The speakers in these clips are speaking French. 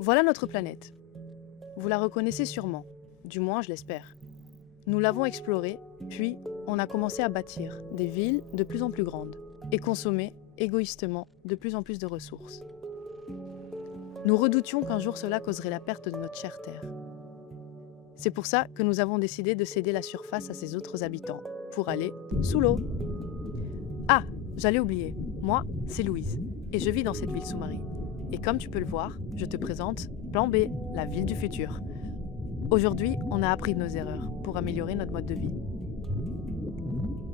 Voilà notre planète. Vous la reconnaissez sûrement, du moins je l'espère. Nous l'avons explorée, puis on a commencé à bâtir des villes de plus en plus grandes et consommer égoïstement de plus en plus de ressources. Nous redoutions qu'un jour cela causerait la perte de notre chère Terre. C'est pour ça que nous avons décidé de céder la surface à ses autres habitants, pour aller sous l'eau. Ah, j'allais oublier, moi, c'est Louise, et je vis dans cette ville sous-marine. Et comme tu peux le voir, je te présente Plan B, la ville du futur. Aujourd'hui, on a appris de nos erreurs pour améliorer notre mode de vie.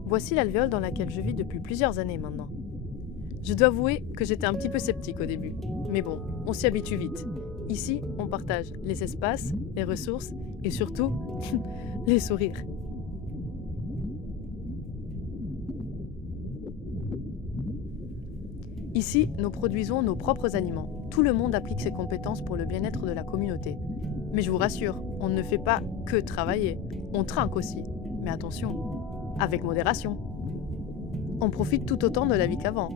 Voici l'alvéole dans laquelle je vis depuis plusieurs années maintenant. Je dois avouer que j'étais un petit peu sceptique au début, mais bon, on s'y habitue vite. Ici, on partage les espaces, les ressources et surtout, les sourires. Ici, nous produisons nos propres aliments. Tout le monde applique ses compétences pour le bien-être de la communauté. Mais je vous rassure, on ne fait pas que travailler, on trinque aussi. Mais attention, avec modération. On profite tout autant de la vie qu'avant.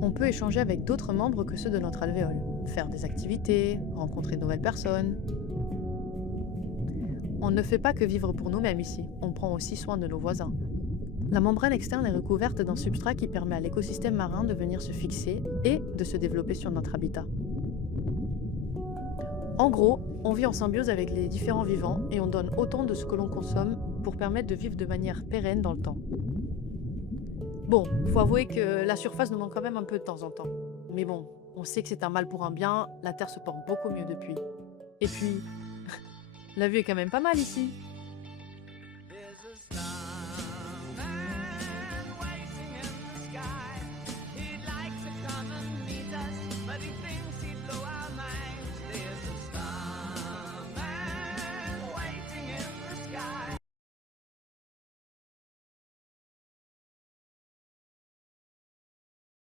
On peut échanger avec d'autres membres que ceux de notre alvéole, faire des activités, rencontrer de nouvelles personnes. On ne fait pas que vivre pour nous-mêmes ici, on prend aussi soin de nos voisins. La membrane externe est recouverte d'un substrat qui permet à l'écosystème marin de venir se fixer et de se développer sur notre habitat. En gros, on vit en symbiose avec les différents vivants et on donne autant de ce que l'on consomme pour permettre de vivre de manière pérenne dans le temps. Bon, faut avouer que la surface nous manque quand même un peu de temps en temps. Mais bon, on sait que c'est un mal pour un bien, la Terre se porte beaucoup mieux depuis. Et puis, la vue est quand même pas mal ici.